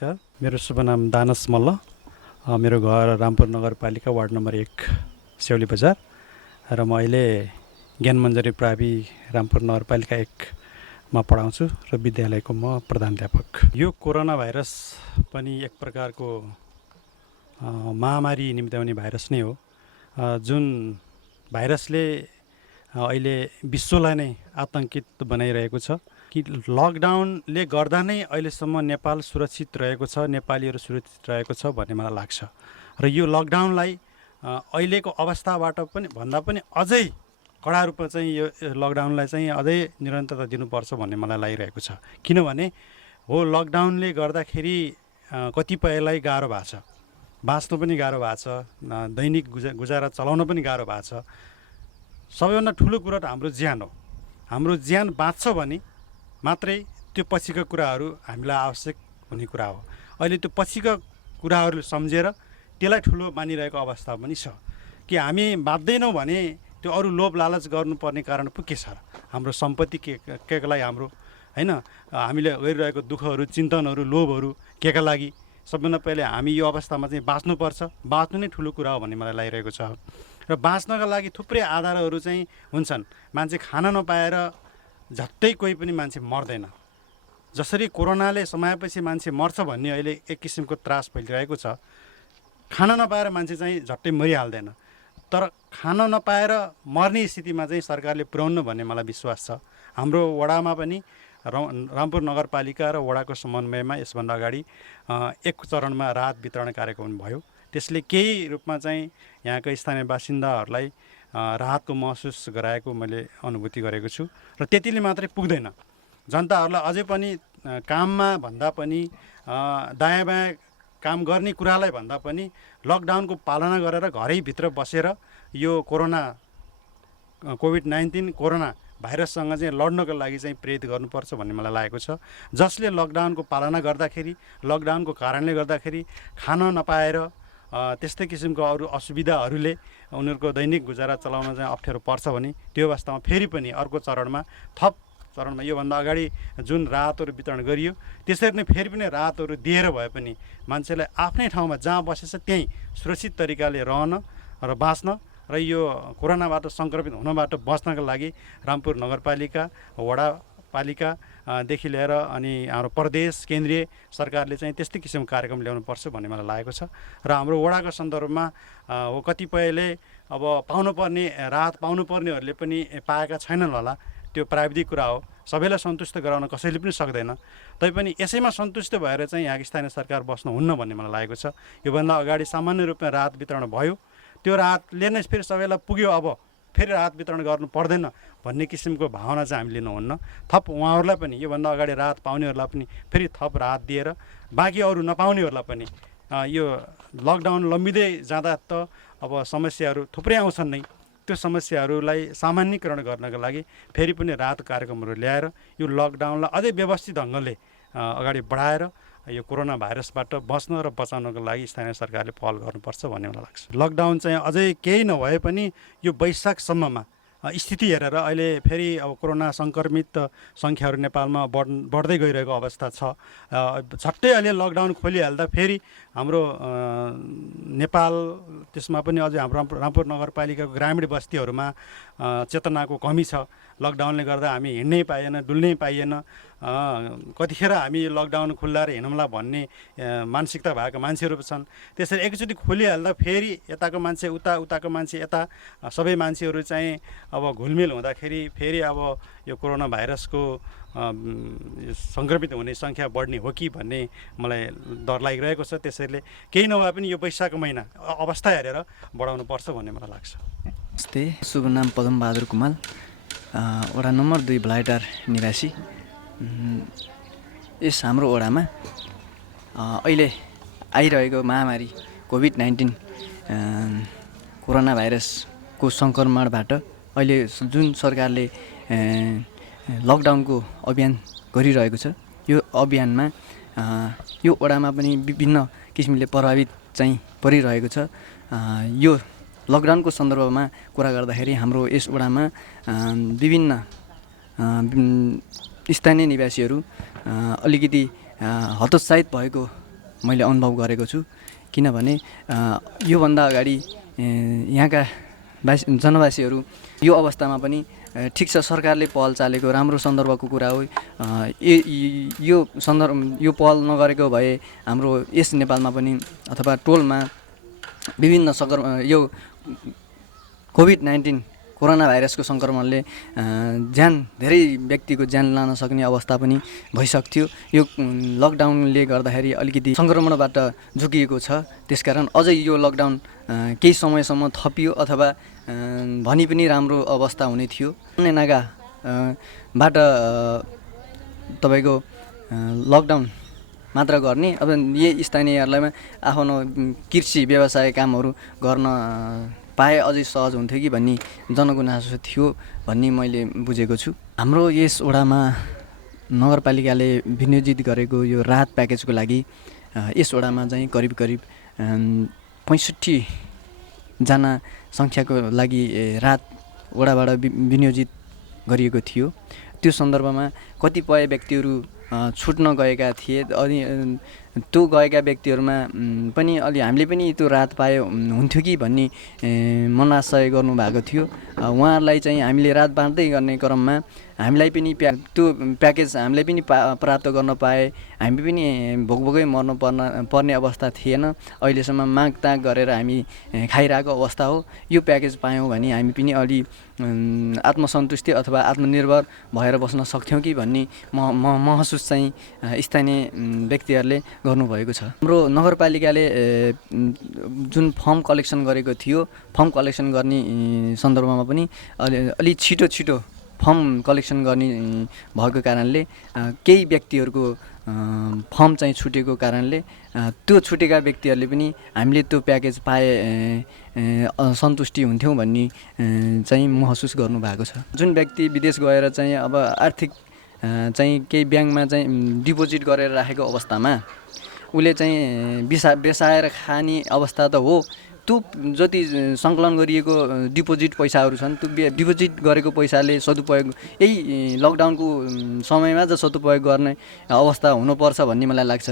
नमस्कार, मेरो शुभ नाम दानस मल्ल। मेरो घर रामपुर नगरपालिका वार्ड नम्बर 1 सेउली बजार र म अहिले ज्ञानमञ्जरी प्रावि रामपुर नगरपालिका 1 मा पढाउँछु र विद्यालयको म प्रधानाध्यापक। यो कोरोना भाइरस पनि एक प्रकारको महामारी निम्त्याउने भाइरस नै हो, जुन भाइरसले अहिले विश्वलाई नै आतंकित बनाइरहेको छ कि लकडाउनले गर्दा नै अहिलेसम्म नेपाल सुरक्षित रहेको छ, नेपालीहरू सुरक्षित रहेको छ भन्ने मलाई लाग्छ। र यो लकडाउनलाई अहिलेको अवस्थाबाट पनि भन्दा पनि अझै कडा रूपमा चाहिँ यो लकडाउनलाई चाहिँ अझै निरन्तरता दिनुपर्छ भन्ने मलाई लागिरहेको छ। किनभने हो लकडाउनले गर्दाखेरि कतिपयलाई गाह्रो भएको छ, बाँच्नु पनि गाह्रो भएको छ, दैनिक गुजारा चलाउन पनि गाह्रो भएको छ। सबैभन्दा ठुलो कुरो त हाम्रो ज्यान हो। हाम्रो ज्यान बाँच्छ भने मात्रै त्यो पछिका कुराहरू हामीलाई आवश्यक हुने कुरा हो। अहिले त्यो पछिका कुराहरू सम्झेर त्यसलाई ठुलो मानिरहेको अवस्था पनि छ कि हामी बाँच्दैनौँ भने त्यो अरू लोभ लालच गर्नुपर्ने कारण पो के छ र? हाम्रो सम्पत्ति केका लागि, हाम्रो होइन हामीले गरिरहेको दुःखहरू, चिन्तनहरू, लोभहरू केका लागि? सबभन्दा पहिले हामी यो अवस्थामा चाहिँ बाँच्नुपर्छ। बाँच्नु नै ठुलो कुरा हो भन्ने मलाई लागिरहेको छ। र बाँच्नका लागि थुप्रै आधारहरू चाहिँ हुन्छन्। मान्छे खान नपाएर झट्टै कोही पनि मान्छे मर्दैन। जसरी कोरोनाले समाएपछि मान्छे मर्छ भन्ने अहिले एक किसिमको त्रास फैलिरहेको छ, खान नपाएर मान्छे चाहिँ झट्टै मरिहाल्दैन। तर खान नपाएर मर्ने स्थितिमा चाहिँ सरकारले पुर्याउनु भन्ने मलाई विश्वास छ। हाम्रो वडामा पनि रामपुर नगरपालिका र वडाको समन्वयमा यसभन्दा अगाडि एक चरणमा राहत वितरण कार्यक्रम भयो। त्यसले केही रूपमा चाहिँ यहाँका स्थानीय बासिन्दाहरूलाई राहतको महसुस गराएको मैले अनुभूति गरेको छु। र त्यतिले मात्रै पुग्दैन, जनताहरूलाई अझै पनि काममा भन्दा पनि दायाँ बायाँ काम गर्ने कुरालाई भन्दा पनि लकडाउनको पालना गरेर घरैभित्र बसेर यो कोभिड-19 कोरोना भाइरससँग चाहिँ लड्नको लागि चाहिँ प्रेरित गर्नुपर्छ भन्ने मलाई लागेको छ। जसले लकडाउनको पालना गर्दाखेरि, लकडाउनको कारणले गर्दाखेरि खान नपाएर त्यस्तै किसिमको अरू असुविधाहरूले उनीहरूको दैनिक गुजारा चलाउन चाहिँ अप्ठ्यारो पर्छ भने त्यो अवस्थामा फेरि पनि अर्को थप चरणमा योभन्दा अगाडि जुन राहतहरू वितरण गरियो त्यसरी नै फेरि पनि राहतहरू दिएर भए पनि मान्छेलाई आफ्नै ठाउँमा जहाँ बसेछ त्यहीँ सुरक्षित तरिकाले रहन र बाँच्न र यो कोरोनाबाट सङ्क्रमित हुनबाट बच्नका लागि रामपुर नगरपालिका, वडापालिकादेखि लिएर अनि हाम्रो प्रदेश, केन्द्रीय सरकारले चाहिँ त्यस्तै किसिमको कार्यक्रम ल्याउनुपर्छ भन्ने मलाई लागेको छ। र हाम्रो वडाको सन्दर्भमा कतिपयले अब पाउनुपर्ने राहत पाउनुपर्नेहरूले पनि पाएका छैनन् होला, त्यो प्राविधिक कुरा हो। सबैलाई सन्तुष्ट गराउन कसैले पनि सक्दैन। तैपनि यसैमा सन्तुष्ट भएर चाहिँ यहाँको स्थानीय सरकार बस्नुहुन्न भन्ने मलाई लागेको छ। योभन्दा अगाडि सामान्य रूपमा राहत वितरण भयो, त्यो राहतले नै फेरि सबैलाई पुग्यो, अब फेरि राहत वितरण गर्नु पर्दैन भन्ने किसिमको भावना चाहिँ हामी लिनुहुन्न। थप उहाँहरूलाई पनि योभन्दा अगाडि राहत पाउनेहरूलाई पनि फेरि थप राहत दिएर बाँकी अरू नपाउनेहरूलाई पनि यो लकडाउन लम्बिँदै जाँदा त अब समस्याहरू थुप्रै आउँछन् नै, त्यो समस्याहरूलाई सामान्यीकरण गर्नका लागि फेरि पनि राहत कार्यक्रमहरू ल्याएर यो लकडाउनलाई अझै व्यवस्थित ढङ्गले अगाडि बढाएर यो कोरोना भाइरसबाट बच्न र बचाउनको लागि स्थानीय सरकारले पहल गर्नुपर्छ भन्ने मलाई लाग्छ। लकडाउन चाहिँ अझै केही नभए पनि यो वैशाखसम्ममा स्थिति हेरेर अहिले फेरि अब कोरोना सङ्क्रमित सङ्ख्याहरू नेपालमा बढ्दै गइरहेको अवस्था छ। झट्टै अहिले लकडाउन खोलिहाल्दा फेरि हाम्रो नेपाल, त्यसमा पनि अझै हाम्रो रामपुर नगरपालिकाको ग्रामीण बस्तीहरूमा चेतनाको कमी छ। लकडाउनले गर्दा हामी हिँड्नै पाइएन, डुल्नै पाइएन। कतिखेर हामी लकडाउन खुल्लाएर हिँडौँला भन्ने मानसिकता भएका मान्छेहरू छन्। त्यसरी एकचोटि खोलिहाल्दा फेरि यताको मान्छे उता, उताको मान्छे यता, सबै मान्छेहरू चाहिँ अब घुलमिल हुँदाखेरि फेरि अब यो कोरोना भाइरसको सङ्क्रमित हुने सङ्ख्या बढ्ने हो कि भन्ने मलाई डर लागिरहेको छ। त्यसैले केही नभए पनि यो वैशाख महिना अवस्था हेरेर बढाउनु पर्छ भन्ने मलाई लाग्छ। नमस्ते, शुभ नाम पदमबहादुर कुमाल, वडा नम्बर 2 भलाइटार निवासी। यस हाम्रो वडामा अहिले आइरहेको महामारी कोभिड-19 कोरोना भाइरसको सङ्क्रमणबाट अहिले जुन सरकारले लकडाउनको अभियान गरिरहेको छ, यो अभियानमा यो वडामा पनि विभिन्न किसिमले प्रभावित चाहिँ परिरहेको छ। यो लकडाउनको सन्दर्भमा कुरा गर्दाखेरि हाम्रो यस वडामा विभिन्न स्थानीय निवासीहरू अलिकति हतोत्साहित भएको मैले अनुभव गरेको छु। किनभने योभन्दा अगाडि यहाँका जनवासीहरू यो अवस्थामा पनि ठिक छ, सरकारले पहल चालेको राम्रो सन्दर्भको कुरा हो। यो पहल नगरेको भए हाम्रो यस नेपालमा पनि अथवा टोलमा विभिन्न यो कोभिड-19 कोरोना भाइरसको सङ्क्रमणले धेरै व्यक्तिको ज्यान लान सक्ने अवस्था पनि भइसक्थ्यो। यो लकडाउनले गर्दाखेरि अलिकति सङ्क्रमणबाट जोगिएको छ। त्यसकारण अझै यो लकडाउन केही समयसम्म थपियो अथवा भनी पनि राम्रो अवस्था हुने थियो। अन्य नागाबाट तपाईँको लकडाउन मात्र गर्ने, अब यही स्थानीयहरूलाई आफ्नो कृषि व्यवसाय कामहरू गर्न पाए अझै सहज हुन्थ्यो कि भन्ने जनगुनासो थियो भन्ने मैले बुझेको छु। हाम्रो यस वडामा नगरपालिकाले विनियोजित गरेको यो राहत प्याकेजको लागि यस वडामा चाहिँ करिब 65 जना सङ्ख्याको लागि राहत वडाबाट विनियोजित गरिएको थियो। त्यो सन्दर्भमा कतिपय व्यक्तिहरू छुट्न गएका थिए। अनि त्यो गएका व्यक्तिहरूमा पनि हामीले पनि त्यो राहत पाए हुन्थ्यो कि भन्ने मनाशय गर्नुभएको थियो। उहाँहरूलाई चाहिँ हामीले राहत बाँड्दै गर्ने क्रममा हामीलाई पनि त्यो प्याकेज हामीलाई पनि प्राप्त गर्न पाए हामी पनि भोकभोकै पर्ने अवस्था थिएन। अहिलेसम्म मागताग गरेर हामी खाइरहेको अवस्था हो। यो प्याकेज पायौँ भने हामी पनि अलि आत्मसन्तुष्टि अथवा आत्मनिर्भर भएर बस्न सक्थ्यौँ कि भन्ने महसुस चाहिँ स्थानीय व्यक्तिहरूले गर्नुभएको छ। हाम्रो नगरपालिकाले जुन फर्म कलेक्सन गरेको थियो, फर्म कलेक्सन गर्ने सन्दर्भमा पनि अलि छिटो फर्म कलेक्सन गर्ने भएको कारणले केही व्यक्तिहरूको फर्म चाहिँ छुटेको कारणले त्यो छुटेका व्यक्तिहरूले पनि हामीले त्यो प्याकेज पाए सन्तुष्टि हुन्थ्यौँ भन्ने चाहिँ महसुस गर्नुभएको छ। जुन व्यक्ति विदेश गएर चाहिँ अब आर्थिक चाहिँ केही ब्याङ्कमा चाहिँ डिपोजिट गरेर राखेको अवस्थामा उसले चाहिँ बेसाएर खाने अवस्था त हो। त्यो जति सङ्कलन गरिएको डिपोजिट पैसाहरू छन्, त्यो डिपोजिट गरेको पैसाले सदुपयोग यही लकडाउनको समयमा चाहिँ सदुपयोग गर्ने अवस्था हुनुपर्छ भन्ने मलाई लाग्छ।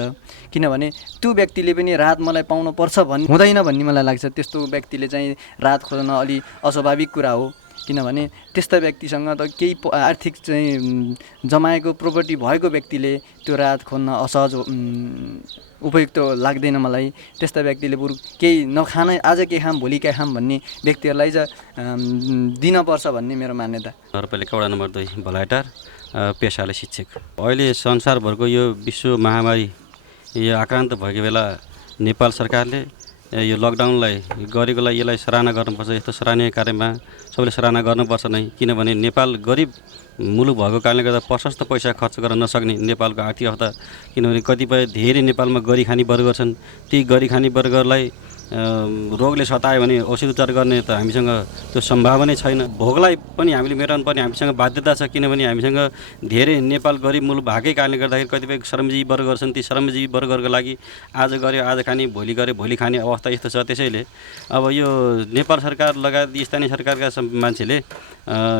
किनभने त्यो व्यक्तिले पनि राहत मलाई पाउनुपर्छ हुँदैन भन्ने मलाई लाग्छ। त्यस्तो व्यक्तिले चाहिँ राहत खोज्न अलि अस्वाभाविक कुरा हो। किनभने त्यस्ता व्यक्तिसँग त केही आर्थिक चाहिँ जमाएको प्रोपर्टी भएको व्यक्तिले त्यो राहत खोज्न असहज उपयुक्त लाग्दैन मलाई। त्यस्ता व्यक्तिले बरु केही नखाने आज के खाम भोलि के खाम भन्ने व्यक्तिहरूलाई चाहिँ दिनपर्छ भन्ने मेरो मान्यता। नगरपालिका वडा नम्बर 2 भलाटार, पेसाले शिक्षक। अहिले संसारभरको यो विश्व महामारी यो आक्रान्त भएको बेला नेपाल सरकारले यो लकडाउनलाई गरेकोलाई यसलाई सराहना गर्नुपर्छ। यस्तो सराहनीय कार्यमा सबैले सराहना गर्नुपर्छ नै। किनभने नेपाल गरिब मुलुक भएको कारणले गर्दा प्रशस्त पैसा खर्च गर्न नसक्ने नेपालको आर्थिक अवस्था, किनभने कतिपय धेरै नेपालमा गरी खाने वर्ग छन्। ती गरी खाने वर्गलाई रोगले सतायो भने औषध उपचार गर्ने त हामीसँग त्यो सम्भावना छैन। भोगलाई पनि हामीले मेटाउनु पर्ने हामीसँग बाध्यता छ। किनभने हामीसँग धेरै नेपाल गरिब मुलुक भएकै कारणले गर्दाखेरि कतिपय श्रमजीवी वर्गहरू छन्। ती श्रमजीवी वर्गहरूको लागि आज गऱ्यो आज खाने, भोलि गऱ्यो भोलि खाने अवस्था यस्तो छ। त्यसैले अब यो नेपाल सरकार लगायत स्थानीय सरकारका मान्छेले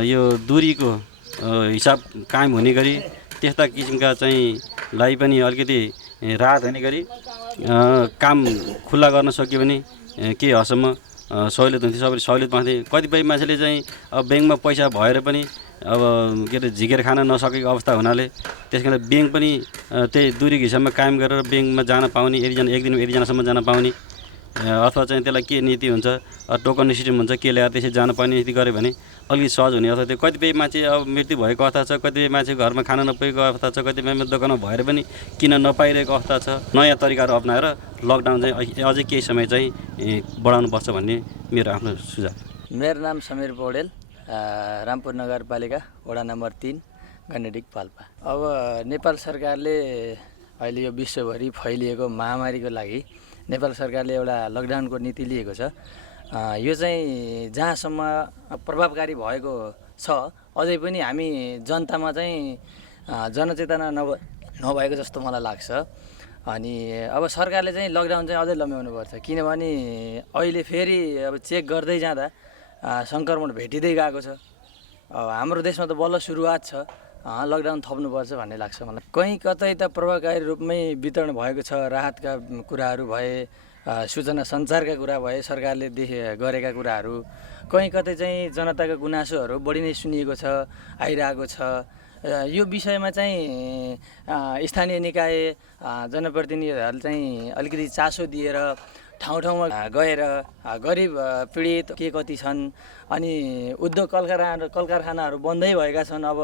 यो दूरीको हिसाब कायम हुने गरी त्यस्ता किसिमका चाहिँ लाई पनि अलिकति राहत हुने गरी काम खुल्ला गर्न सक्यो भने केही हदसम्म सहुलियत हुन्थ्यो, सबैले सहुलियत पाउँथे। कतिपय मान्छेले चाहिँ अब ब्याङ्कमा पैसा भएर पनि अब के अरे झिकेर खान नसकेको अवस्था हुनाले त्यस कारण ब्याङ्क पनि त्यही दूरीको हिसाबमा कायम गरेर ब्याङ्कमा जान पाउने, एक दिनमा यतिजनासम्म जान पाउने, अथवा चाहिँ त्यसलाई के नीति हुन्छ, टोकन सिस्टम हुन्छ, के ल्याएर त्यसरी जान पाउने नीति गऱ्यो भने अलिकति सहज हुने अवस्था थियो। कतिपय मान्छे अब मृत्यु भएको अवस्था छ, कतिपय मान्छे घरमा खान नपाएको अवस्था छ, कतिपय दोकानमा भएर पनि किन नपाइरहेको अवस्था छ। नयाँ तरिकाहरू अप्नाएर लकडाउन चाहिँ अझै केही समय चाहिँ बढाउनुपर्छ भन्ने मेरो आफ्नो सुझाव। मेरो नाम समीर पौडेल, रामपुर नगरपालिका वडा नम्बर 3 गण्डकी पाल्पा। अब नेपाल सरकारले अहिले यो विश्वभरि फैलिएको महामारीको लागि नेपाल सरकारले एउटा लकडाउनको नीति लिएको छ। यो चाहिँ जहाँसम्म प्रभावकारी भएको छ, अझै पनि हामी जनतामा चाहिँ जनचेतना नभएको जस्तो मलाई लाग्छ। अनि अब सरकारले चाहिँ लकडाउन चाहिँ अझै लम्ब्याउनुपर्छ। किनभने अहिले फेरि अब चेक गर्दै जाँदा सङ्क्रमण भेटिँदै गएको छ। हाम्रो देशमा त बल्ल सुरुवात छ। लकडाउन थप्नुपर्छ भन्ने लाग्छ मलाई। कहीँ कतै त प्रभावकारी रूपमै वितरण भएको छ, राहतका कुराहरू भए, सूचना सञ्चारका कुरा भए, सरकारले गरेका कुराहरू, कहीँ कतै चाहिँ जनताका गुनासोहरू बढी नै सुनिएको छ, आइरहेको छ। यो विषयमा चाहिँ स्थानीय निकाय जनप्रतिनिधिहरूले चाहिँ अलिकति चासो दिएर ठाउँ ठाउँमा गएर गरिब पीडित के कति छन्, अनि उद्योग कलकारखानाहरू बन्दै भएका छन्, अब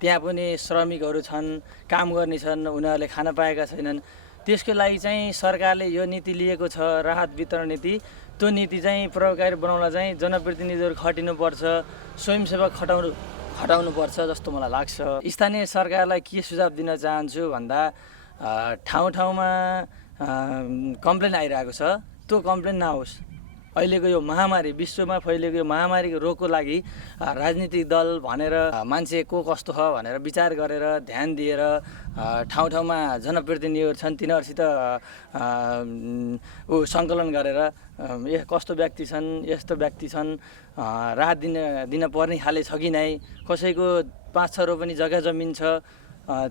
त्यहाँ पनि श्रमिकहरू छन्, काम गर्ने छन्, उनीहरूले खान पाएका छैनन्। त्यसको लागि चाहिँ सरकारले यो नीति लिएको छ, राहत वितरण नीति। त्यो नीति चाहिँ प्रभावकारी बनाउन चाहिँ जनप्रतिनिधिहरू खटिनुपर्छ, स्वयंसेवक खटाउनुपर्छ जस्तो मलाई लाग्छ। स्थानीय सरकारलाई के सुझाव दिन चाहन्छु भन्दा ठाउँ ठाउँमा कम्प्लेन आइरहेको छ, त्यो कम्प्लेन नहोस्। अहिलेको यो महामारी, विश्वमा फैलिएको यो महामारीको रोकको लागि राजनीतिक दल भनेर मान्छे को कस्तो छ भनेर विचार गरेर ध्यान दिएर ठाउँ ठाउँमा जनप्रतिनिधिहरू छन् तिनीहरूसित सङ्कलन गरेर कस्तो व्यक्ति छन्, यस्तो व्यक्ति छन्, राहत दिन पर्ने खाले छ कि नै, कसैको 5-6 रोपनी जग्गा जमिन छ,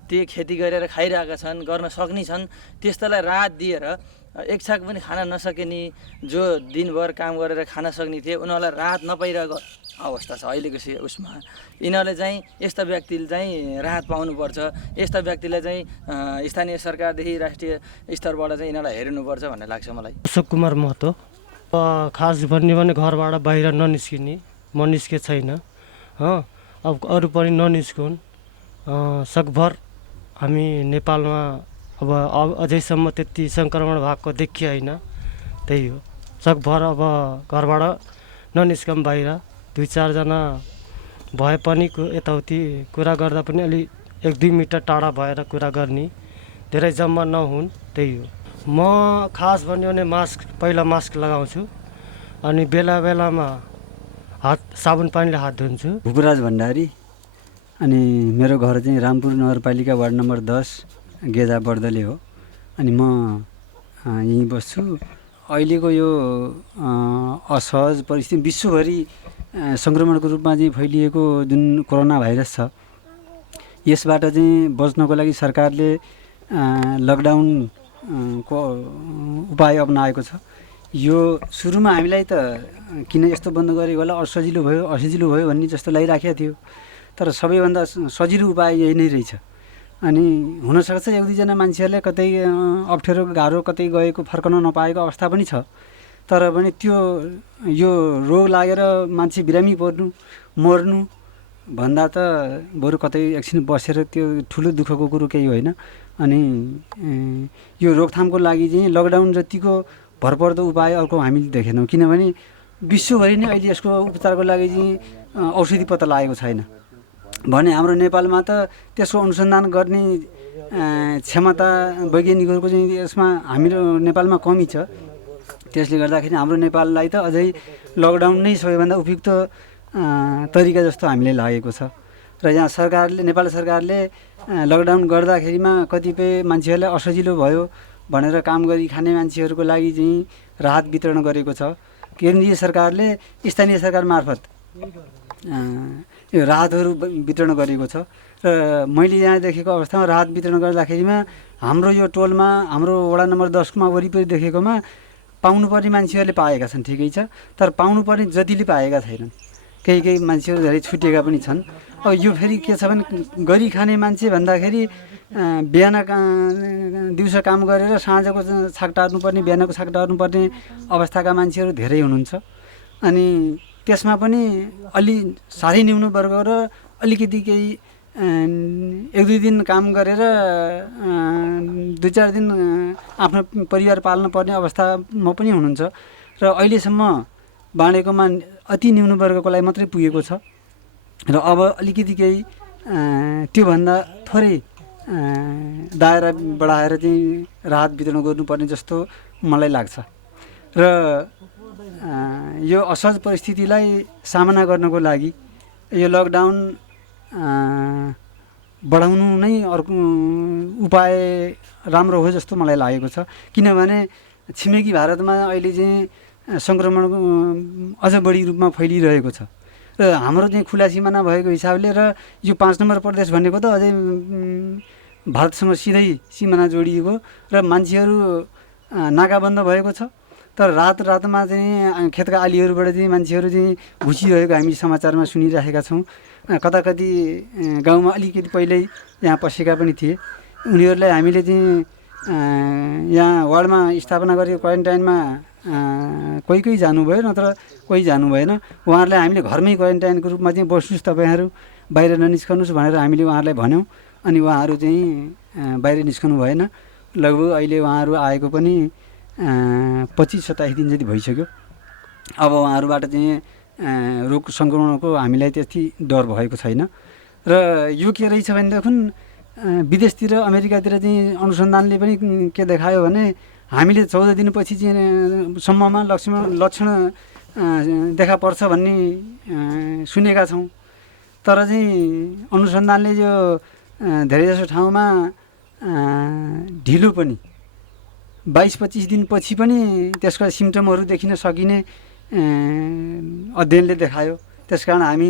त्यो खेती गरेर खाइरहेका छन्, गर्न सक्ने छन्, त्यस्तालाई राहत दिएर एक छाक पनि खान नसकेनी, जो दिनभर काम गरेर खान सक्ने थिए उनीहरूलाई राहत नपाइरहेको अवस्था छ अहिलेको उसमा। यिनीहरूले चाहिँ यस्ता व्यक्तिले चाहिँ राहत पाउनुपर्छ। यस्ता व्यक्तिलाई चाहिँ स्थानीय सरकारदेखि राष्ट्रिय स्तरबाट चाहिँ यिनीहरूलाई हेर्नुपर्छ भन्ने लाग्छ मलाई। अशोक कुमार महतो। खास भन्ने भने घरबाट बाहिर ननिस्किने, म निस्के छैन। अब अरू पनि ननिस्कुन्। सकभर हामी नेपालमा अब अझैसम्म त्यति सङ्क्रमण भएको देखिए होइन, त्यही हो। सकभर अब घरबाट ननिस्कौँ बाहिर, 2-4 जना भए पनि यताउति कुरा गर्दा पनि अलि 1-2 मिटर टाढा भएर कुरा गर्ने, धेरै जम्मा नहुन्, त्यही हो। म खास भन्यो भने पहिला मास्क लगाउँछु, अनि बेला बेलामा साबुन पानीले हात धुन्छु। भुपराज भण्डारी, अनि मेरो घर चाहिँ रामपुर नगरपालिका वार्ड नम्बर 10 गेजा बर्दले हो, अनि म यहीँ बस्छु। अहिलेको यो असहज परिस्थिति विश्वभरि सङ्क्रमणको रूपमा चाहिँ फैलिएको जुन कोरोना भाइरस छ, यसबाट चाहिँ बच्नको लागि सरकारले लकडाउनको उपाय अपनाएको छ। यो सुरुमा हामीलाई त किन यस्तो बन्द गरेको होला, असजिलो भयो भन्ने जस्तो लागिराखेको थियो, तर सबैभन्दा सजिलो उपाय यही नै रहेछ। अनि हुनसक्छ 1-2 जना मान्छेहरूले कतै अप्ठ्यारो गाह्रो कतै गएको फर्कन नपाएको अवस्था पनि छ, तर पनि यो रोग लागेर मान्छे बिरामी पर्नु मर्नु भन्दा त बरु कतै एकछिन बसेर त्यो ठुलो दुःखको कुरो केही होइन। अनि यो रोकथामको लागि चाहिँ लकडाउन जतिको भरपर्दो उपाय अर्को हामीले देखेनौँ, किनभने विश्वभरि नै अहिले यसको उपचारको लागि चाहिँ औषधि पत्ता लागेको छैन भने हाम्रो नेपालमा त त्यसको अनुसन्धान गर्ने क्षमता वैज्ञानिकहरूको चाहिँ यसमा हाम्रो नेपालमा कमी छ। त्यसले गर्दाखेरि हाम्रो नेपाललाई त अझै लकडाउन नै सबैभन्दा उपयुक्त तरिका जस्तो हामीलाई लागेको छ। र यहाँ नेपाल सरकारले लकडाउन गर्दाखेरिमा कतिपय मान्छेहरूलाई असजिलो भयो भनेर काम गरी खाने मान्छेहरूको लागि चाहिँ राहत वितरण गरेको छ। केन्द्रीय सरकारले स्थानीय सरकार मार्फत यो राहतहरू वितरण गरेको छ। र मैले यहाँ देखेको अवस्थामा राहत वितरण गर्दाखेरिमा हाम्रो यो टोलमा, हाम्रो वडा नम्बर 10मा वरिपरि देखेकोमा पाउनुपर्ने मान्छेहरूले पाएका छन्, ठिकै छ, तर पाउनुपर्ने जतिले पाएका छैनन्। केही मान्छेहरू धेरै छुटिएका पनि छन्। अब यो फेरि के छ भने गरी खाने मान्छे भन्दाखेरि बिहान दिउँसो काम गरेर साँझको छाक टार्नुपर्ने, बिहानको छाक टार्नुपर्ने अवस्थाका मान्छेहरू धेरै हुनुहुन्छ। अनि त्यसमा पनि अलि साह्रै न्यून वर्ग र अलिकति केही 1-2 दिन काम गरेर 2-4 दिन आफ्नो परिवार पाल्न पर्ने अवस्थामा पनि हुनुहुन्छ। र अहिलेसम्म बाँडेकोमा अति न्यून वर्गको लागि मात्रै पुगेको छ। र अब अलिकति केही त्योभन्दा थोरै दायरा बढाएर चाहिँ राहत वितरण गर्नुपर्ने जस्तो मलाई लाग्छ। र यो असहज परिस्थितिलाई सामना गर्नको लागि यो लकडाउन बढाउनु नै अर्को उपाय राम्रो हो जस्तो मलाई लागेको छ। किनभने छिमेकी भारतमा अहिले चाहिँ सङ्क्रमण अझ बढी रूपमा फैलिरहेको छ। र हाम्रो चाहिँ खुला सिमाना भएको हिसाबले र यो 5 नम्बर प्रदेश भनेको त अझै भारतसँग सिधै सिमाना जोडिएको र मान्छेहरू नाकाबन्द भएको छ। तर रातमा चाहिँ खेतका आलीहरूबाट चाहिँ मान्छेहरू चाहिँ घुसिरहेको हामी समाचारमा सुनिराखेका छौँ। कता कति गाउँमा अलिकति पहिल्यै यहाँ पसेका पनि थिए। उनीहरूलाई हामीले चाहिँ यहाँ वार्डमा स्थापना गरेको क्वारेन्टाइनमा कोही जानुभयो, नत्र कोही जानु भएन। उहाँहरूलाई हामीले घरमै क्वारेन्टाइनको रूपमा चाहिँ बस्नुहोस्, तपाईँहरू बाहिर ननिस्कनुहोस् भनेर हामीले उहाँहरूलाई भन्यौँ। अनि उहाँहरू चाहिँ बाहिर निस्कनु भएन। लगभग अहिले उहाँहरू आएको पनि 25-27 दिन जति भइसक्यो। अब उहाँहरूबाट चाहिँ रोग सङ्क्रमणको हामीलाई त्यति डर भएको छैन। र यो के रहेछ भनेदेखि विदेशतिर अमेरिकातिर चाहिँ अनुसन्धानले पनि के देखायो भने हामीले 14 दिनपछि चाहिँ सम्ममा लक्षण देखा पर्छ भन्ने सुनेका छौँ। तर चाहिँ अनुसन्धानले यो धेरैजसो ठाउँमा ढिलो पनि 22-25 दिनपछि पनि त्यसका सिम्टमहरू देखिन सकिने अध्ययनले देखायो। त्यसकारण हामी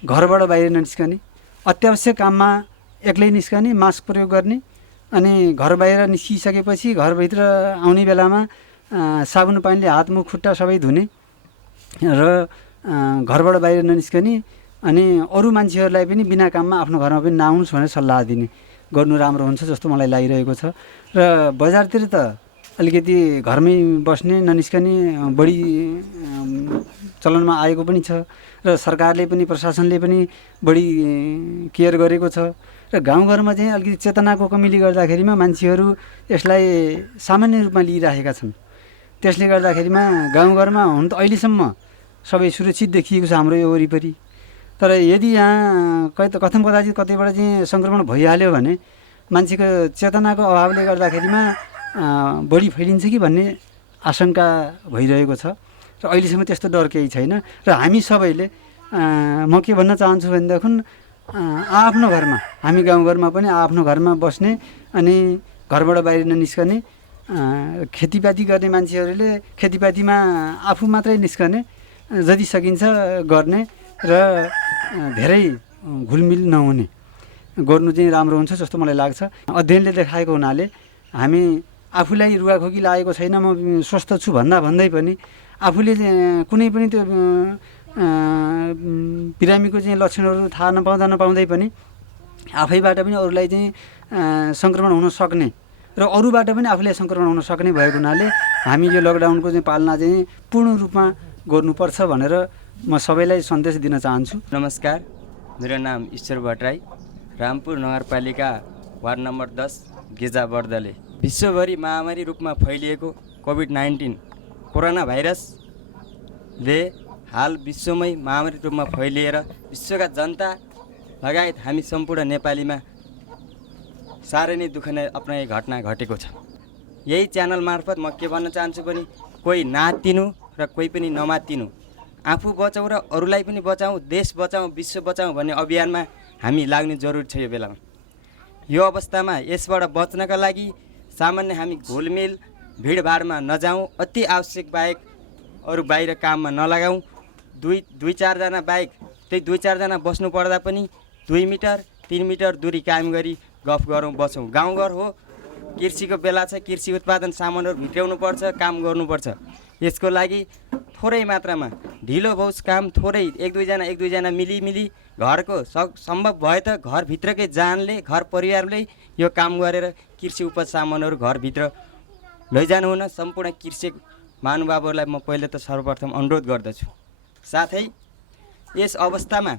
घरबाट बाहिर ननिस्कने, अत्यावश्यक काममा एक्लै निस्कने, मास्क प्रयोग गर्ने, अनि घर बाहिर निस्किसकेपछि घरभित्र आउने बेलामा साबुन पानीले हात मुख खुट्टा सबै धुने र घरबाट बाहिर ननिस्कने। अनि अरू मान्छेहरूलाई पनि बिना काममा आफ्नो घरमा पनि नआउनुहोस् भनेर सल्लाह दिने गर्नु राम्रो हुन्छ जस्तो मलाई लागिरहेको छ। र बजारतिर त अलिकति घरमै बस्ने ननिस्कने बढी चलनमा आएको पनि छ र सरकारले पनि प्रशासनले पनि बढी केयर गरेको छ। र गाउँघरमा चाहिँ अलिकति चेतनाको कमीले गर्दाखेरिमा मान्छेहरू यसलाई सामान्य रूपमा लिइराखेका छन्। त्यसले गर्दाखेरिमा गाउँघरमा हुन त अहिलेसम्म सबै सुरक्षित देखिएको छ हाम्रो यो वरिपरि। तर यदि यहाँ कथम कदाचित कतैबाट चाहिँ सङ्क्रमण भइहाल्यो भने मान्छेको चेतनाको अभावले गर्दाखेरिमा बढी फैलिन्छ कि भन्ने आशंका भइरहेको छ। र अहिलेसम्म त्यस्तो डर केही छैन। र हामी सबैले म के भन्न चाहन्छु भनेदेखि आफ्नो घरमा, हामी गाउँघरमा पनि आफ्नो घरमा बस्ने अनि घरबाट बाहिर ननिस्कने, खेतीपाती गर्ने मान्छेहरूले खेतीपातीमा आफू मात्रै निस्कने, जति सकिन्छ गर्ने र धेरै घुलमिल नहुने गर्नु चाहिँ राम्रो हुन्छ जस्तो मलाई लाग्छ। अध्ययनले देखाएको हुनाले हामी आफूलाई रुगाखोकी लागेको छैन, म स्वस्थ छु भन्दै पनि आफूले कुनै पनि त्यो बिरामीको चाहिँ लक्षणहरू थाहा नपाउँदै पनि आफैबाट पनि अरूलाई चाहिँ सङ्क्रमण हुन सक्ने र अरूबाट पनि आफूलाई सङ्क्रमण हुन सक्ने भएको हुनाले हामी यो लकडाउनको चाहिँ पालना चाहिँ पूर्ण रूपमा गर्नुपर्छ भनेर म सबैलाई सन्देश दिन चाहन्छु। नमस्कार, मेरो नाम ईश्वर भट्टराई, रामपुर नगरपालिका वार्ड नम्बर 10 गेजा बर्दले। विश्वभरि महामारी रूपमा फैलिएको कोभिड-19 कोरोना भाइरसले हाल विश्वमै महामारी रूपमा फैलिएर विश्वका जनता लगायत हामी सम्पूर्ण नेपालीमा साह्रै नै दुःख नै अप्नाए घटना घटेको छ। यही च्यानल मार्फत म के भन्न चाहन्छु भने कोही नातिनु र कोही पनि नमातिनु, आफू बचाउँ र अरूलाई पनि बचाउँ, देश बचाउँ, विश्व बचाउँ भन्ने अभियानमा हामी लाग्नु जरुरी छ। यो बेलामा यो अवस्थामा यसबाट बच्नका लागि सामान्य हामी घुलमिल भिडभाडमा नजाउँ, अति आवश्यक बाहेक अरू बाहिर काममा नलगाउँ। दुई चारजना बाहेक त्यही 2-4 जना बस्नु पर्दा पनि 2 मिटर 3 मिटर दूरी कायम गरी गफ गरौँ, बसौँ। गाउँघर हो, कृषिको बेला छ, कृषि उत्पादन सामानहरू भित्राउनु पर्छ, काम गर्नुपर्छ। यसको लागि थोरै मात्रामा ढिलो भोस काम, थोरै एक दुईजना मिली घरको सम्भव भए त घरभित्रकै जानले, घर परिवारले यो काम गरेर कृषि उपज सामानहरू घरभित्र लैजानु हुन सम्पूर्ण कृषक महानुभावहरूलाई म पहिले त सर्वप्रथम अनुरोध गर्दछु। साथै यस अवस्थामा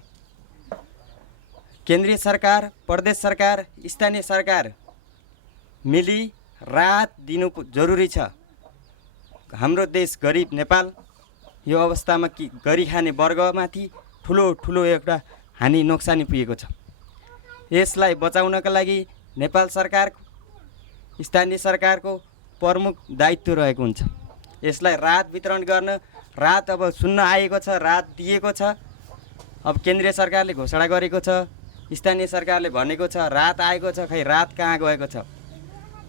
केन्द्रीय सरकार, प्रदेश सरकार, स्थानीय सरकार मिली राहत दिनु जरुरी छ। हाम्रो देश गरिब नेपाल यो अवस्थामा कि गरी खाने वर्गमाथि ठुलो एउटा हानि नोक्सानी पुगेको छ। यसलाई बचाउनका लागि नेपाल सरकार, स्थानीय सरकारको प्रमुख दायित्व रहेको हुन्छ। यसलाई राहत वितरण गर्न, राहत अब सुन्न आएको छ, राहत दिएको छ। अब केन्द्रीय सरकारले घोषणा गरेको छ, स्थानीय सरकारले भनेको छ, राहत आएको छ, खै राहत कहाँ गएको छ?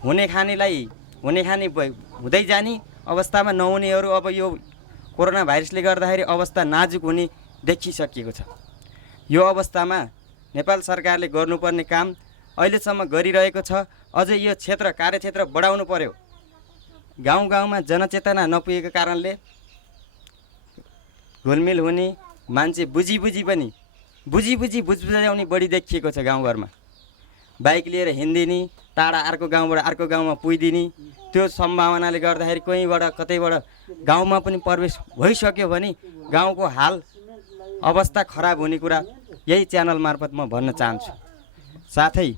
हुने खाने हुँदै जाने अवस्थामा नहुनेहरू अब यो कोरोना भाइरसले गर्दाखेरि अवस्था नाजुक हुने देखिसकिएको छ। यो अवस्थामा नेपाल सरकारले गर्नुपर्ने काम अहिलेसम्म गरिरहेको छ। अझै यो कार्यक्षेत्र बढाउनु पर्यो। गाउँ गाउँमा जनचेतना नपुगेको कारणले घुलमिल हुने, मान्छे बुझी बुझाउने बढी देखिएको छ। गाउँघरमा बाइक लिएर हिँडिदिने, टाढा अर्को गाउँबाट अर्को गाउँमा पुगिदिने, त्यो सम्भावनाले गर्दाखेरि कहीँबाट कतैबाट गाउँमा पनि प्रवेश भइसक्यो भने गाउँको हाल अवस्था खराब हुने कुरा यही च्यानल मार्फत म भन्न चाहन्छु। साथै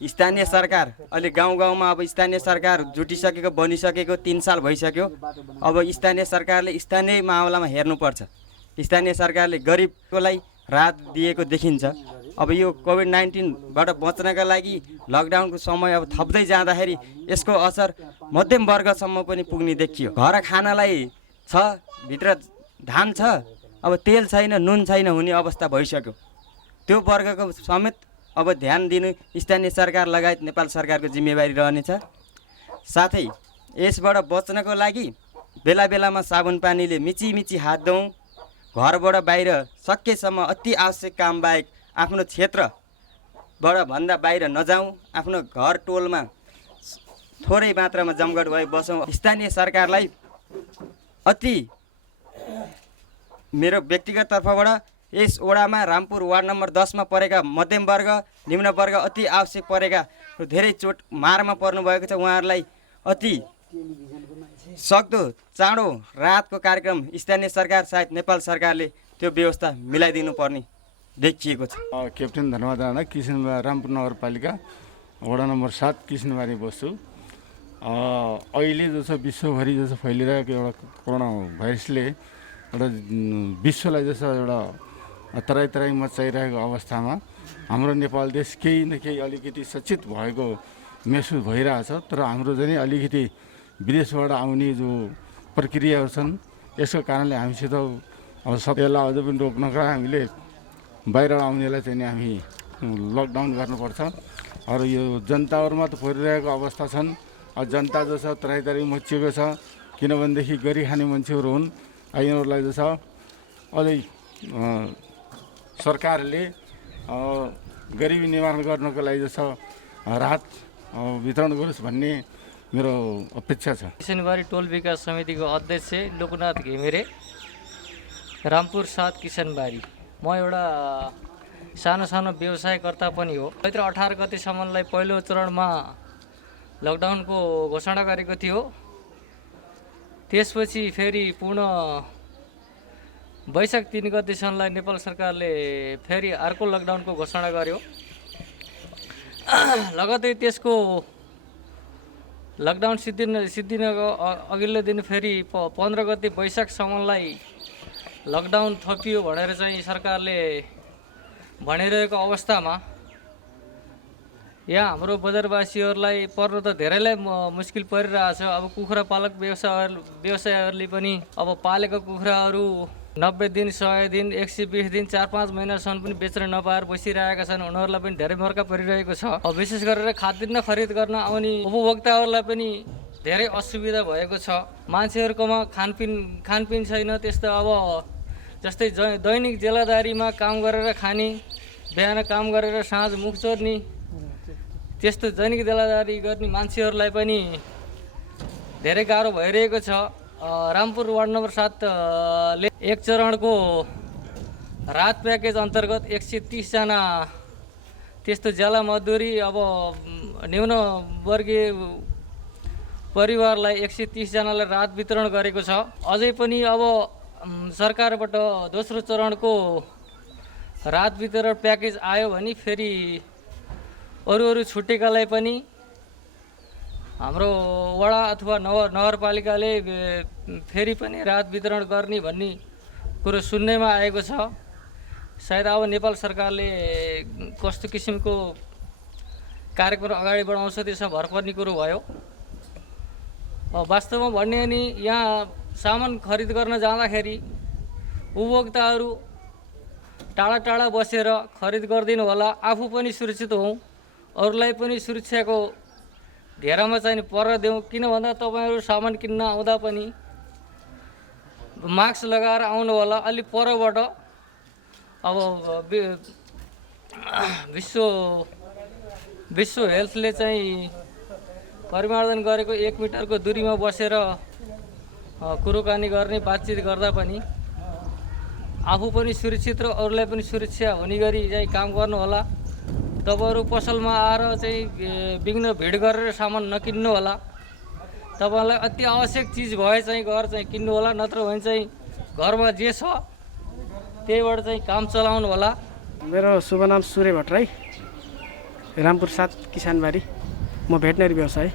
स्थानीय सरकार अहिले गाउँ गाउँमा अब स्थानीय सरकार जुटिसकेको बनिसकेको 3 साल भइसक्यो। अब स्थानीय सरकारले स्थानीय मामलामा हेर्नुपर्छ। स्थानीय सरकारले गरिबकोलाई राहत दिएको देखिन्छ। अब यो कोभिड-19बाट बच्नका लागि लकडाउनको समय अब थप्दै जाँदाखेरि यसको असर मध्यम वर्गसम्म पनि पुग्ने देखियो। घर खानलाई छ, भित्र धान छ, अब तेल छैन, नुन छैन हुने अवस्था भइसक्यो। त्यो वर्गको समेत अब ध्यान दिनु स्थानीय सरकार लगायत नेपाल सरकारको जिम्मेवारी रहनेछ। साथै यसबाट बच्नको लागि बेला बेलामा साबुन पानीले मिची हात धौँ। घरबाट बाहिर सकेसम्म अति आवश्यक काम बाहेक आफ्नो क्षेत्रबाट भन्दा बाहिर नजाउँ। आफ्नो घर टोलमा थोरै मात्रामा जमघट भए बसौँ। स्थानीय सरकारलाई अति मेरो व्यक्तिगत तर्फबाट यस वडामा रामपुर वार्ड नम्बर 10 मा परेका मध्यम वर्ग, निम्न वर्ग, अति आवश्यक परेका धेरै चोट मारमा पर्नुभएको छ। उहाँहरूलाई अति सक्दो चाँडो राहतको कार्यक्रम स्थानीय सरकार सायद नेपाल सरकारले त्यो व्यवस्था मिलाइदिनु पर्ने देखिएको छ। क्याप्टेन धन्यवाद राणा, किसनबारी रामपुर नगरपालिका वडा नम्बर 7 किसनबारी बस्छु। अहिले जस्तो विश्वभरि जस्तो फैलिरहेको एउटा कोरोना भाइरसले एउटा विश्वलाई जस्तो एउटा तराई मचाइरहेको अवस्थामा हाम्रो नेपाल देश केही न केही अलिकति सचेत भएको महसुस भइरहेछ। तर हाम्रो चाहिँ अलिकति विदेशबाट आउने जो प्रक्रियाहरू छन् यसको कारणले हामीसित अब सबैलाई अझ पनि रोक्नका हामीले बाहिर आउनेलाई चाहिँ हामी लकडाउन गर्नुपर्छ। अरू यो जनताहरूमा त परिरहेको अवस्था छन्। जनता जो छ तराई मचिएको छ, किनभनेदेखि गरी खाने मान्छेहरू हुन्। यिनीहरूलाई जो छ अझै सरकारले गरिबी निवारण गर्नको लागि जो छ राहत वितरण गरोस् भन्ने मेरो अपेक्षा छ। किसनबारी टोल विकास समितिको अध्यक्ष लोकनाथ घिमिरे, रामपुर 7 किसनबारी। म एउटा सानो व्यवसायकर्ता पनि हो। चैत्र 18 गतेसम्मलाई पहिलो चरणमा लकडाउनको घोषणा गरेको थियो। त्यसपछि फेरि पुनः वैशाख 3 गतेसम्मलाई नेपाल सरकारले फेरि अर्को लकडाउनको घोषणा गर्यो। लगतै त्यसको लकडाउन सिद्धिनको अघिल्लो दिन फेरि 15 गते वैशाखसम्मलाई लकडाउन थपियो भनेर चाहिँ सरकारले भनिरहेको अवस्थामा यहाँ हाम्रो बजारवासीहरूलाई पर्न त धेरैलाई मुस्किल परिरहेछ। अब कुखुरा पालक व्यवसायहरूले पनि अब पालेको कुखुराहरू 90 दिन, 100 दिन, 120 दिन, 4-5 महिनासम्म पनि बेच्न नपाएर बसिरहेका छन्। उनीहरूलाई पनि धेरै मर्का परिरहेको छ। अब विशेष गरेर खाद्यान्न खरिद गर्न आउने उपभोक्ताहरूलाई पनि धेरै असुविधा भएको छ। मान्छेहरूकोमा खानपिन छैन। त्यस्तो अब जस्तै दैनिक जेलादारीमा काम गरेर खाने, बिहान काम गरेर साँझ मुख चोर्ने, त्यस्तो दैनिक जेलादारी गर्ने मान्छेहरूलाई पनि धेरै गाह्रो भइरहेको छ। रामपुर वार्ड नम्बर 7 ले एक चरणको राहत प्याकेज अन्तर्गत 130 जना त्यस्तो ज्याला मजदुरी अब निम्न वर्गीय परिवारलाई 130 जनालाई राहत वितरण गरेको छ। अझै पनि अब सरकारबाट दोस्रो चरणको राहत वितरण प्याकेज आयो भने फेरि अरू छुटेकालाई पनि हाम्रो वडा अथवा नगरपालिकाले फेरि पनि राहत वितरण गर्ने भन्ने कुरो सुन्नेमा आएको छ। सायद अब नेपाल सरकारले कस्तो किसिमको कार्यक्रम अगाडि बढाउँछ त्यसमा भर पर्ने कुरो भयो। वास्तवमा भन्ने हो भने यहाँ सामान खरिद गर्न जाँदाखेरि उपभोक्ताहरू टाढा बसेर खरिद गरिदिनु होला। आफू पनि सुरक्षित हौँ, अरूलाई पनि सुरक्षाको घेरामा चाहिँ पर देऊ। किन भन्दा तपाईँहरू सामान किन्न आउँदा पनि मास्क लगाएर आउनु होला। अलि परबाट अब विश्व हेल्थले चाहिँ परिमार्जन गरेको 1 मिटरको दूरीमा बसेर कुरोकानी गर्ने, बातचित गर्दा पनि आफू पनि सुरक्षित र अरूलाई पनि सुरक्षा हुने गरी चाहिँ काम गर्नु होला। तपाईँहरू पसलमा आएर चाहिँ विघ्न भिड गरेर सामान नकिन्नु होला। तपाईँलाई अति आवश्यक चिज भए चाहिँ गएर चाहिँ किन्नु होला, नत्र भने चाहिँ घरमा जे छ त्यहीबाट चाहिँ काम चलाउनु होला। मेरो शुभ नाम सूर्य भट्टराई, रामपुर 7 किसानबारी। म भेटनरी व्यवसाय।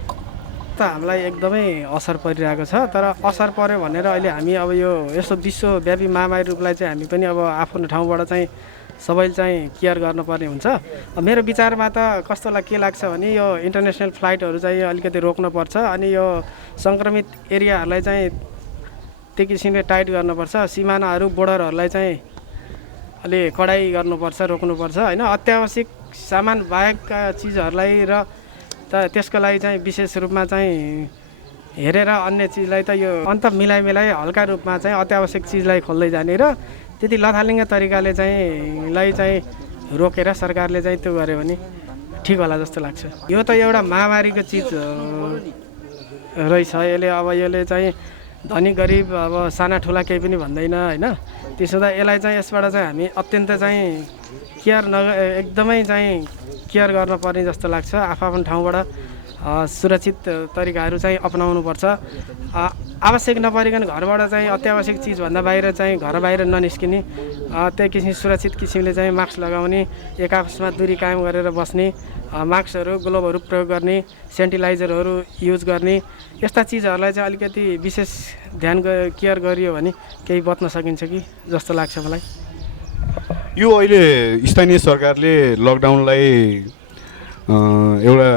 त हामीलाई एकदमै असर परिरहेको छ, तर असर पर्यो भनेर अहिले हामी अब यो यस्तो विश्वव्यापी महामारी रूपलाई चाहिँ हामी पनि अब आफ्नो ठाउँबाट चाहिँ सबैले चाहिँ केयर गर्नुपर्ने हुन्छ। मेरो विचारमा त कस्तोलाई के लाग्छ भने यो इन्टरनेसनल फ्लाइटहरू चाहिँ अलिकति रोक्नुपर्छ, अनि यो सङ्क्रमित एरियाहरूलाई चाहिँ त्यो किसिमले टाइट गर्नुपर्छ। सिमानाहरू बोर्डरहरूलाई चाहिँ अलि कडाइ गर्नुपर्छ, रोक्नुपर्छ होइन। अत्यावश्यक सामान बाहेकका चिजहरूलाई र त्यसको लागि चाहिँ विशेष रूपमा चाहिँ हेरेर अन्य चिजलाई त यो अन्त मिलाइ हल्का रूपमा चाहिँ अत्यावश्यक चिजलाई खोल्दै जाने र त्यति लथालिङ्ग तरिकाले चाहिँ रोकेर सरकारले चाहिँ त्यो गर्यो भने ठिक होला जस्तो लाग्छ। यो त एउटा महामारीको चिज रहेछ। यसले चाहिँ धनी गरिब अब साना ठुला केही पनि भन्दैन होइन। त्यसो त यसलाई चाहिँ यसबाट चाहिँ हामी अत्यन्त चाहिँ एकदमै चाहिँ केयर गर्नुपर्ने जस्तो लाग्छ। आफ्नो ठाउँबाट सुरक्षित तरिकाहरू चाहिँ अपनाउनुपर्छ। आवश्यक नपरिकन घरबाट चाहिँ अत्यावश्यक चिजभन्दा बाहिर चाहिँ घर बाहिर ननिस्किने, त्यही किसिम सुरक्षित किसिमले चाहिँ मास्क लगाउने, एक आपसमा दूरी कायम गरेर बस्ने, मास्कहरू ग्लोभहरू प्रयोग गर्ने, सेनिटाइजरहरू युज गर्ने, यस्ता चिजहरूलाई चाहिँ अलिकति विशेष ध्यान केयर गरियो भने केही बच्न सकिन्छ कि जस्तो लाग्छ मलाई। यो अहिले स्थानीय सरकारले लकडाउनलाई एउटा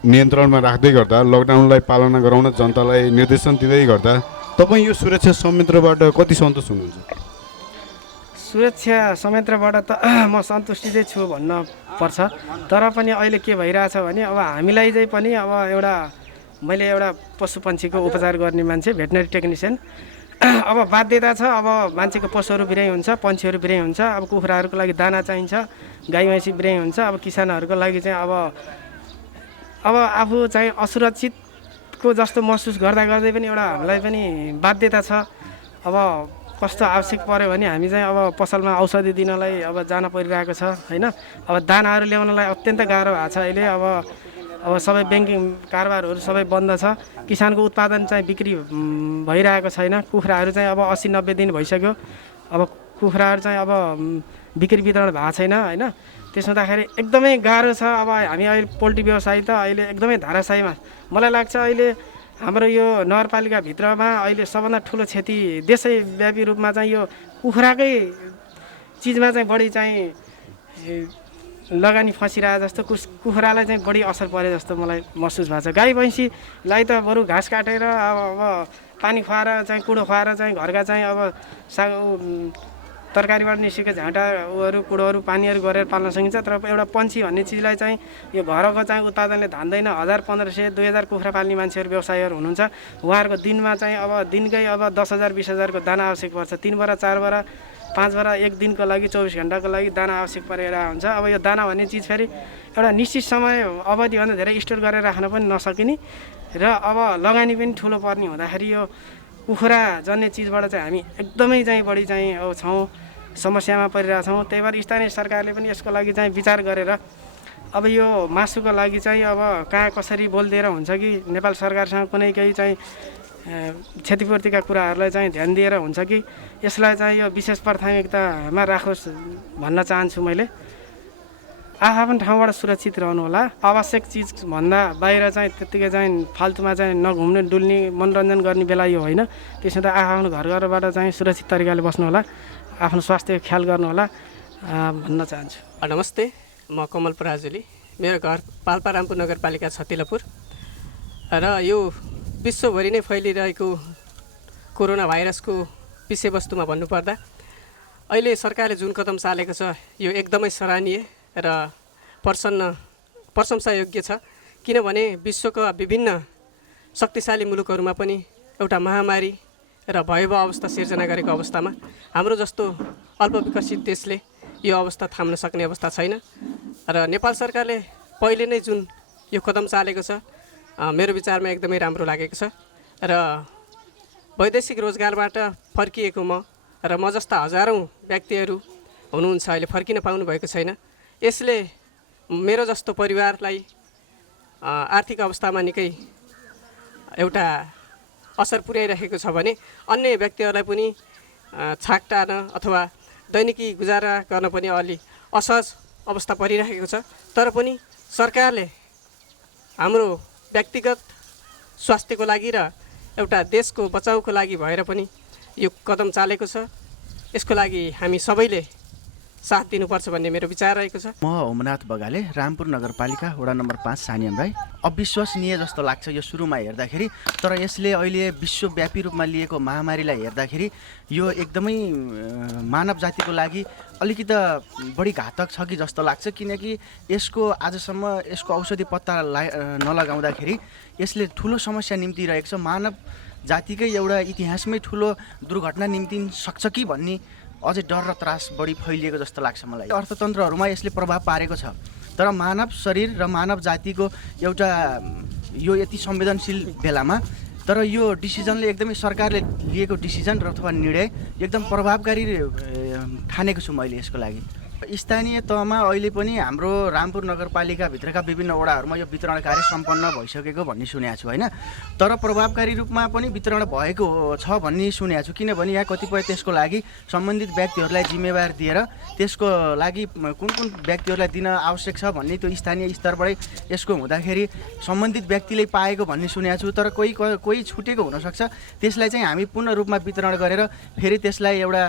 नियन्त्रणमा राख्दै गर्दा, लकडाउनलाई पालना गराउन जनतालाई निर्देशन दिँदै गर्दा तपाईँ यो सुरक्षा संयन्त्रबाट कति सन्तुष्ट हुनुहुन्छ? सुरक्षा संयन्त्रबाट त म सन्तुष्टि चाहिँ छु भन्न पर्छ। तर पनि अहिले के भइरहेछ भने अब हामीलाई चाहिँ पनि अब मैले एउटा पशु पन्छीको उपचार गर्ने मान्छे, भेटनरी टेक्निसियन। अब बाध्यता छ, अब मान्छेको पशुहरू बिराइ हुन्छ, पन्छीहरू बिराइ हुन्छ। अब कुखुराहरूको लागि दाना चाहिन्छ, गाई भैँसी बिराइ हुन्छ। अब किसानहरूको लागि चाहिँ अब आफू चाहिँ असुरक्षितको जस्तो महसुस गर्दै पनि एउटा हामीलाई पनि बाध्यता छ। अब कस्तो आवश्यक पऱ्यो भने हामी चाहिँ अब पसलमा औषधि दिनलाई अब जान परिरहेको छ होइन। अब दानाहरू ल्याउनलाई अत्यन्त गाह्रो भएको छ अहिले। अब सबै ब्याङ्किङ कारोबारहरू सबै बन्द छ। किसानको उत्पादन चाहिँ बिक्री भइरहेको छैन। कुखुराहरू चाहिँ अब 80-90 दिन भइसक्यो। अब कुखुराहरू चाहिँ अब बिक्री वितरण भएको छैन होइन। त्यसो हुँदाखेरि एकदमै गाह्रो छ। अब हामी अहिले पोल्ट्री व्यवसाय त अहिले एकदमै धाराशाहीमा मलाई लाग्छ। अहिले हाम्रो यो नगरपालिकाभित्रमा अहिले सबभन्दा ठुलो क्षति देशैव्यापी रूपमा चाहिँ यो कुखुराकै चिजमा चाहिँ बढी चाहिँ लगानी फसिरहेको जस्तो, कुखुरालाई चाहिँ बढी असर परे जस्तो मलाई महसुस भएको छ। गाई भैँसीलाई त बरु घाँस काटेर अब पानी खुवाएर चाहिँ कुडो खुवाएर चाहिँ घरका चाहिँ अब तरकारीबाट निस्केको झाँटा कुडोहरू पानीहरू गरेर पाल्न सकिन्छ। तर एउटा पन्छी भन्ने चिजलाई चाहिँ यो घरको चाहिँ उत्पादनले धान्दैन। 1000-1500-2000 कुखुरा पाल्ने मान्छेहरू व्यवसायहरू हुनुहुन्छ। उहाँहरूको दिनमा चाहिँ अब दिनकै अब 10,000-20,000 को दाना आवश्यक पर्छ। 3 बरा 4 बरा 5 बरा एक दिनको लागि 24 घन्टाको लागि दाना आवश्यक परेर हुन्छ। अब यो दाना भन्ने चिज फेरि एउटा निश्चित समय अवधिभन्दा धेरै स्टोर गरेर राख्न पनि नसकिने र अब लगानी पनि ठुलो पर्ने हुँदाखेरि यो कुखुरा जन्ने चिजबाट चाहिँ हामी एकदमै चाहिँ बढी चाहिँ अब समस्यामा परिरहेछौँ। त्यही भएर स्थानीय सरकारले पनि यसको लागि चाहिँ विचार गरेर अब यो मासुको लागि चाहिँ अब कहाँ कसरी बोलिदिएर हुन्छ कि नेपाल सरकारसँग कुनै केही चाहिँ क्षतिपूर्तिका कुराहरूलाई चाहिँ ध्यान दिएर हुन्छ कि यसलाई चाहिँ यो विशेष प्राथमिकतामा राखोस् भन्न चाहन्छु मैले। आफ्नो ठाउँबाट सुरक्षित रहनु होला। आवश्यक चिजभन्दा बाहिर चाहिँ त्यत्तिकै चाहिँ फाल्तुमा चाहिँ नघुम्ने डुल्ने मनोरञ्जन गर्ने बेला यो होइन। त्यसमा त आफ्नो घरबाट चाहिँ सुरक्षित तरिकाले बस्नु होला, आफ्नो स्वास्थ्यको ख्याल गर्नु होला भन्न चाहन्छु। नमस्ते, म कमल पराजुली। मेरो घर पाल्पा रामपुर नगरपालिका छतिलापुर र यो विश्वभरि नै फैलिरहेको कोरोना भाइरसको विषयवस्तुमा भन्नुपर्दा अहिले सरकारले जुन कदम चालेको छ यो एकदमै सराहनीय र प्रशंसायोग्य छ। किनभने विश्वका विभिन्न शक्तिशाली मुलुकहरूमा पनि एउटा महामारी र भयावह अवस्था सिर्जना गरेको अवस्थामा हाम्रो जस्तो अल्पविकसित देशले यो अवस्था थाम्न सक्ने अवस्था छैन र नेपाल सरकारले पहिले नै जुन यो कदम चालेको छ मेरो विचारमा एकदमै राम्रो लागेको छ र वैदेशिक रोजगारबाट फर्किएको म र म जस्ता हजारौँ व्यक्तिहरू हुनुहुन्छ अहिले फर्किन पाउनु भएको छैन। यसले मेरो जस्तो परिवारलाई आर्थिक अवस्थामा निकै एउटा असर पुर्याइरहेको छ भने अन्य व्यक्तिहरूलाई पनि छाक टार्न अथवा दैनिकी गुजारा गर्न पनि अलि असहज अवस्था परिरहेको छ। तर पनि सरकारले हाम्रो व्यक्तिगत स्वास्थ्यको लागि र एउटा देशको बचाउको लागि भएर पनि यो कदम चालेको छ। यसको लागि हामी सबैले साथ दिनुपर्छ भन्ने मेरो विचार रहेको छ। म होमनाथ बगाले, रामपुर नगरपालिका वडा नम्बर 5 सानियम राई। अविश्वसनीय जस्तो लाग्छ यो सुरुमा हेर्दाखेरि, तर यसले अहिले विश्वव्यापी रूपमा लिएको महामारीलाई हेर्दाखेरि यो एकदमै मानव जातिको लागि अलिकति बढी घातक छ कि जस्तो लाग्छ, किनकि यसको आजसम्म यसको औषधि पत्ता नलगाउँदाखेरि यसले ठुलो समस्या निम्तिरहेको छ। मानव जातिकै एउटा इतिहासमै ठुलो दुर्घटना निम्तिन सक्छ कि भन्ने अझै डर र त्रास बढी फैलिएको जस्तो लाग्छ मलाई। अर्थतन्त्रहरूमा यसले प्रभाव पारेको छ, तर मानव शरीर र मानव जातिको एउटा यो यति संवेदनशील बेलामा तर यो डिसिजनले एकदमै सरकारले लिएको डिसिजन अथवा निर्णय एकदम प्रभावकारी ठानेको छु मैले यसको लागि। स्थानीय तहमा अहिले पनि हाम्रो रामपुर नगरपालिकाभित्रका विभिन्न वडाहरूमा यो वितरण कार्य सम्पन्न भइसकेको भन्ने सुनेको छु होइन, तर प्रभावकारी रूपमा पनि वितरण भएको छ भन्ने सुनेको छु। किनभने यहाँ कतिपय त्यसको लागि सम्बन्धित व्यक्तिहरूलाई जिम्मेवार दिएर त्यसको लागि कुन कुन व्यक्तिहरूलाई दिन आवश्यक छ भन्ने त्यो स्थानीय स्तरबाटै यसको हुँदाखेरि सम्बन्धित व्यक्तिले पाएको भन्ने सुनेको छु। तर कोही छुटेको हुनसक्छ, त्यसलाई चाहिँ हामी पूर्ण रूपमा वितरण गरेर फेरि त्यसलाई एउटा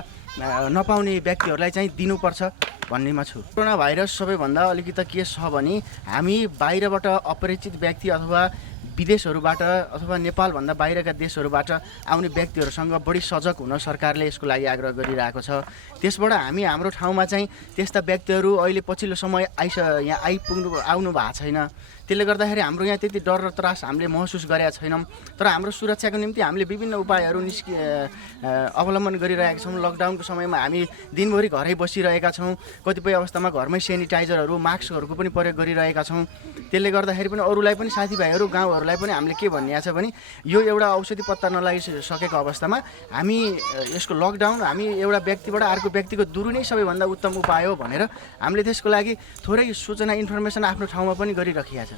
नपाउने व्यक्तिहरूलाई चाहिँ दिनुपर्छ भन्नेमा छु। कोरोना भाइरस सबैभन्दा अलिकति के छ भने हामी बाहिरबाट अपरिचित व्यक्ति अथवा विदेशहरूबाट अथवा नेपालभन्दा बाहिरका देशहरूबाट आउने व्यक्तिहरूसँग बढी सजग हुन सरकारले यसको लागि आग्रह गरिरहेको छ। त्यसबाट हामी हाम्रो ठाउँमा चाहिँ त्यस्ता व्यक्तिहरू अहिले पछिल्लो समय यहाँ आउनु भएको छैन। त्यसले गर्दाखेरि हाम्रो यहाँ त्यति डर र त्रास हामीले महसुस गरेका छैनौँ। तर हाम्रो सुरक्षाको निम्ति हामीले विभिन्न उपायहरू अवलम्बन गरिरहेका छौँ। लकडाउनको समयमा हामी दिनभरि घरै बसिरहेका छौँ। कतिपय अवस्थामा घरमै सेनिटाइजरहरू मास्कहरूको पनि प्रयोग गरिरहेका छौँ। त्यसले गर्दाखेरि पनि अरूलाई पनि साथीभाइहरू गाउँहरूलाई पनि हामीले के भनिएको छ भने यो एउटा औषधि पत्ता नलागिसकेको अवस्थामा हामी यसको लकडाउन हामी एउटा व्यक्तिबाट अर्को व्यक्तिको दूरी नै सबैभन्दा उत्तम उपाय हो भनेर हामीले त्यसको लागि थोरै सूचना इन्फर्मेसन आफ्नो ठाउँमा पनि गरिराखेका छ।